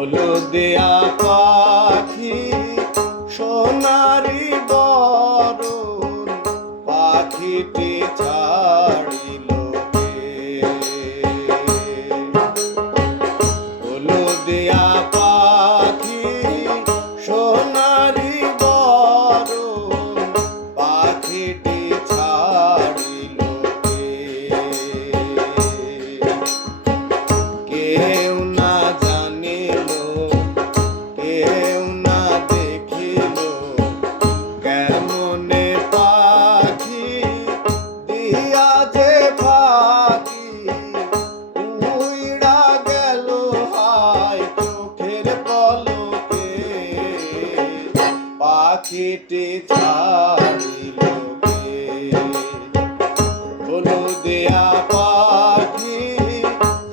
হলুদিয়া পাখি সোনারি বরণ পাখিটি ছাড়িল কে? হলুদিয়া পাখি সোনারি বরণ পাখিটি ছাড়িল কে? কেউ না জানিল, কেউ না দেখিল, কেমনে পাখি দিয়া যে ফাঁকি উইড়া গেল হায় চোখের পলকে। পাখিটি ছাড়িল কে? হলুদিয়া পাখি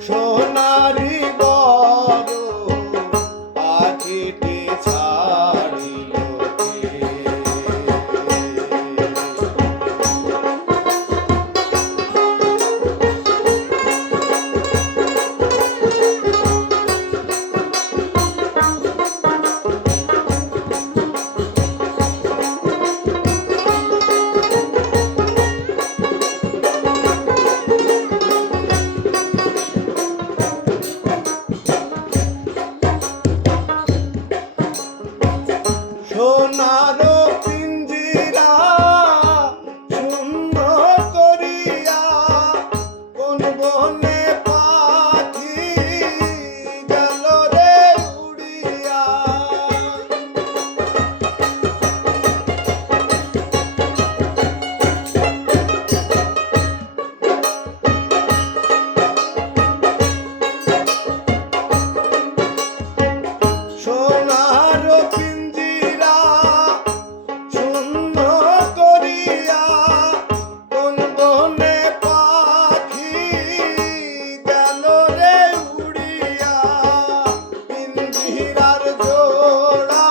সোনারি বরণ পাখিটি ছাড়িল কে? সোনার পিঞ্জিরা সুন্দর করিয়া কোন বনে পাখি গেল রে উড়িয়া। সোনার পিঞ্জিরা সুন্দর করিয়া কোন বনে পাখি গেল রে উড়িয়া। পিঞ্জিরার জোড়া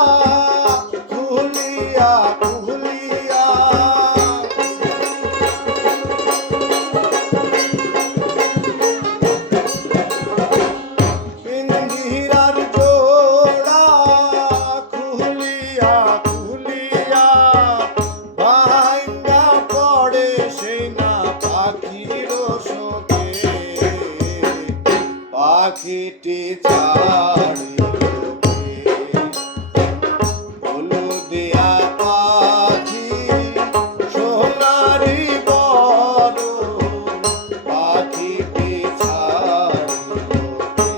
খুলিয়া খুলিয়া পিঞ্জিরার জোড়া খুলিয়া খুলিয়া ভাঙ্গা পড়ে সেই না পাখির শোকে। পাখিটি ছাড়িল কে? হলুদিয়া পাখি সোনারি বরণ পাখিটি ছাড়িল কে?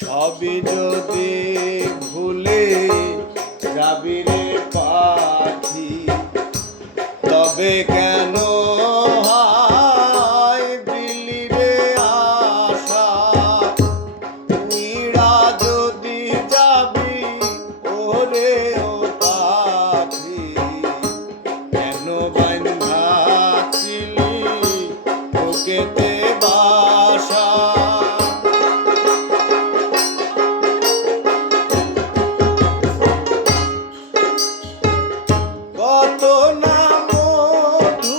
সবই যদি ভুলে যাবি রে পাখি, তবে কেন হায় দিলি রে আশা? উইড়া যদি যাবি ওরে ও পাখি, কেন বাঁধাছিলি বুকেতে বাসা? কত না মধু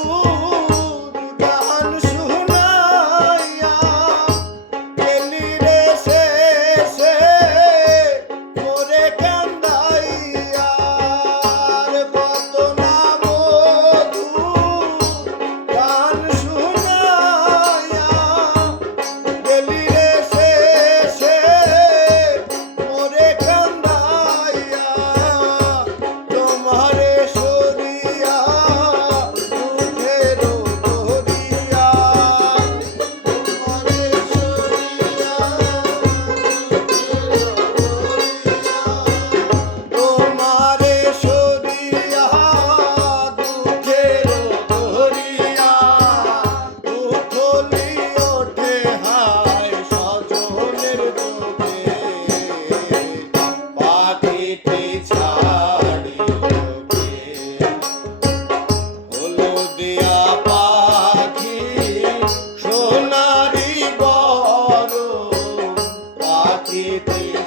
দেখিতে